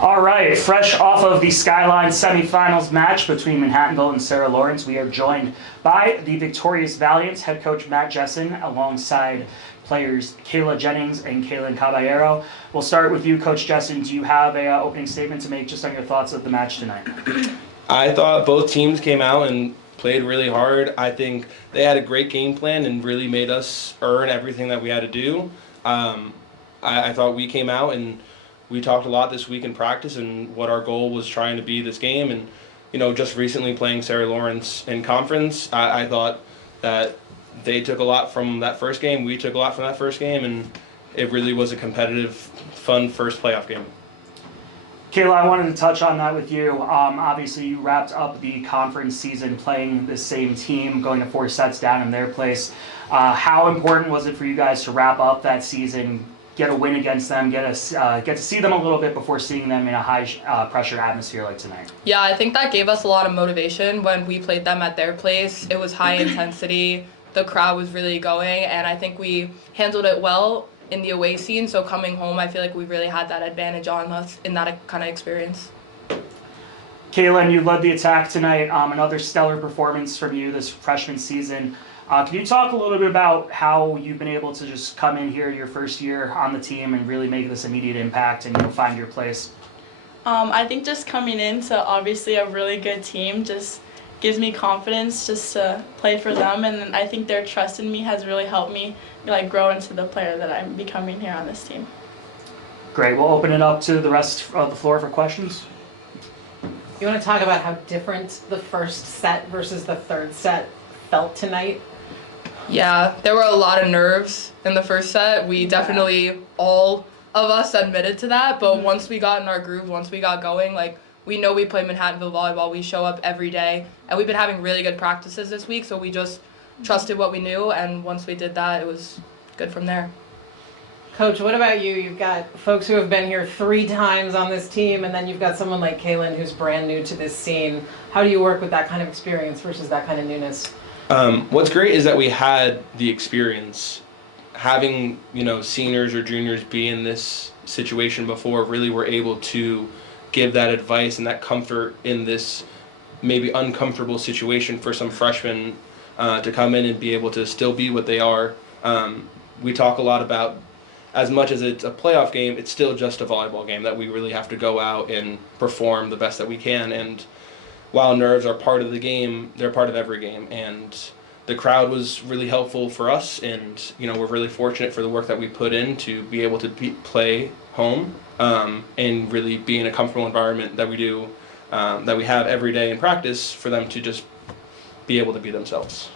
All right, fresh off of the Skyline Semifinals match between Manhattanville and Sarah Lawrence, we are joined by the victorious Valiants head coach Matt Jessen alongside players Kayla, Jennings, and Caylin Caballero. We'll start with you, Coach Jessen. Do you have a opening statement to make just on your thoughts of the match tonight? I thought both teams came out and played really hard. I think they had a great game plan and really made us earn everything that we had to do. I thought we came out and we talked a lot this week in practice and what our goal was trying to be this game. And, just recently playing Sarah Lawrence in conference, I thought that they took a lot from that first game. We took a lot from that first game, and it really was a competitive, fun first playoff game. Kayla, I wanted to touch on that with you. Obviously, you wrapped up the conference season playing the same team, going to 4 sets down in their place. How important was it for you guys to wrap up that season, get a win against them, get to see them a little bit before seeing them in a high pressure atmosphere like tonight? Yeah, I think that gave us a lot of motivation when we played them at their place. It was high intensity. The crowd was really going, and I think we handled it well in the away scene. So coming home, I feel like we really had that advantage on us in that kind of experience. Caylin, you led the attack tonight. Another stellar performance from you this freshman season. Can you talk a little bit about how you've been able to just come in here your first year on the team and really make this immediate impact and find your place? I think just coming into obviously a really good team just gives me confidence just to play for them, and I think their trust in me has really helped me grow into the player that I'm becoming here on this team. Great. We'll open it up to the rest of the floor for questions. You want to talk about how different the first set versus the third set felt tonight? Yeah, there were a lot of nerves in the first set. We definitely, all of us admitted to that, but once we got in our groove, once we got going, we know we play Manhattanville volleyball. We show up every day, and we've been having really good practices this week, so we just trusted what we knew, and once we did that, it was good from there. Coach, what about you? You've got folks who have been here 3 times on this team, and then you've got someone like Caylin who's brand new to this scene. How do you work with that kind of experience versus that kind of newness? What's great is that we had the experience. Having, seniors or juniors be in this situation before, really were able to give that advice and that comfort in this maybe uncomfortable situation for some freshmen to come in and be able to still be what they are. We talk a lot about, as much as it's a playoff game, it's still just a volleyball game, that we really have to go out and perform the best that we can. And while nerves are part of the game, they're part of every game. And the crowd was really helpful for us, and we're really fortunate for the work that we put in to be able to play home and really be in a comfortable environment that we do, that we have every day in practice, for them to just be able to be themselves.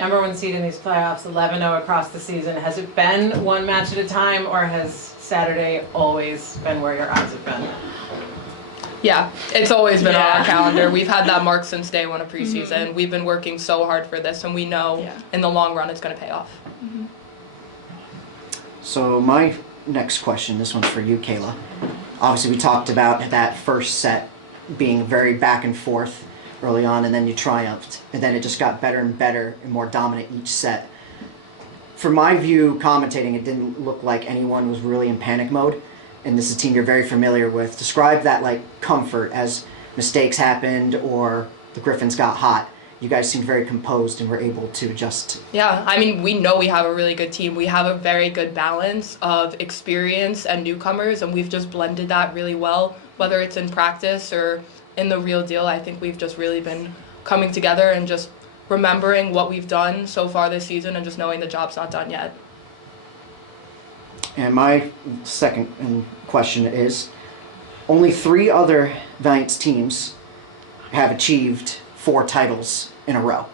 Number 1 seed in these playoffs, 11-0 across the season. Has it been one match at a time, or has Saturday always been where your eyes have been? Yeah, it's always been on our calendar. We've had that mark since day 1 of preseason. Mm-hmm. We've been working so hard for this, and we know in the long run it's going to pay off. Mm-hmm. So my next question, this one's for you, Kayla. Obviously, we talked about that first set being very back and forth early on, and then you triumphed, and then it just got better and better and more dominant each set. From my view, commentating, it didn't look like anyone was really in panic mode, and this is a team you're very familiar with. Describe that comfort as mistakes happened or the Griffins got hot. You guys seemed very composed and were able to adjust. Yeah, we know we have a really good team. We have a very good balance of experience and newcomers, and we've just blended that really well, whether it's in practice or in the real deal. I think we've just really been coming together and just remembering what we've done so far this season and just knowing the job's not done yet. And my second question is, only 3 other Valiants teams have achieved 4 titles in a row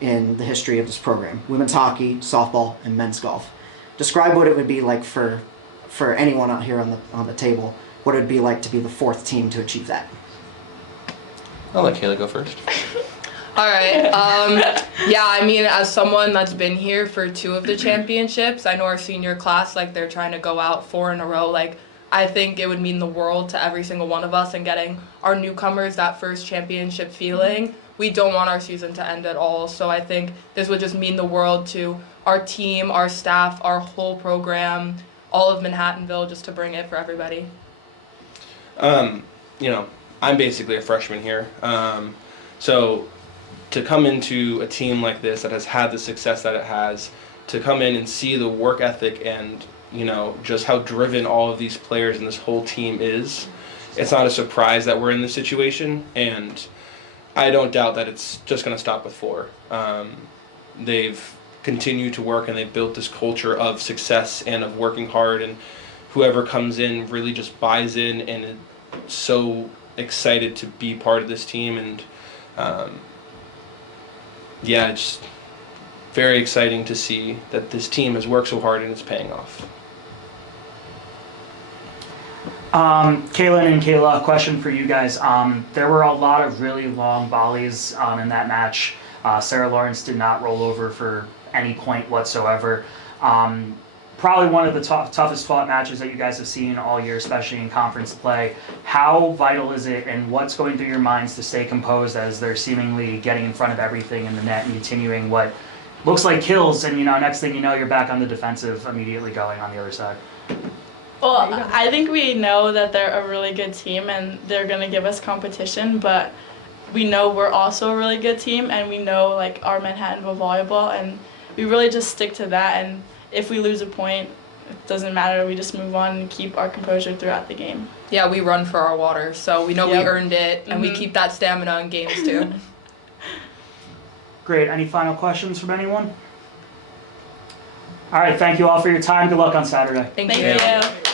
in the history of this program. Women's hockey, softball, and men's golf. Describe what it would be like for anyone out here on the table, what it would be like to be the 4th team to achieve that. I'll let Kayla go first. All right. As someone that's been here for 2 of the championships, I know our senior class, they're trying to go out 4 in a row. I think it would mean the world to every single one of us, and getting our newcomers that first championship feeling. We don't want our season to end at all. So I think this would just mean the world to our team, our staff, our whole program, all of Manhattanville, just to bring it for everybody. You know, I'm basically a freshman here. So to come into a team like this that has had the success that it has, to come in and see the work ethic and, you know, just how driven all of these players and this whole team is, it's not a surprise that we're in this situation. And I don't doubt that it's just going to stop with 4. They've continued to work and they've built this culture of success and of working hard, and whoever comes in really just buys in and is so excited to be part of this team. And yeah, it's very exciting to see that this team has worked so hard and it's paying off. Caylin and Kayla, a question for you guys. There were a lot of really long volleys in that match. Sarah Lawrence did not roll over for any point whatsoever. Probably one of the toughest fought matches that you guys have seen all year, especially in conference play. How vital is it, and what's going through your minds to stay composed as they're seemingly getting in front of everything in the net and continuing what looks like kills, and next thing you know, you're back on the defensive immediately going on the other side? Well, I think we know that they're a really good team and they're going to give us competition, but we know we're also a really good team, and we know like our Manhattanville volleyball, and we really just stick to that. And if we lose a point, it doesn't matter. We just move on and keep our composure throughout the game. Yeah, we run for our water, so we know we earned it, and we keep that stamina in games too. Great. Any final questions from anyone? All right. Thank you all for your time. Good luck on Saturday. Thank Thank you. you.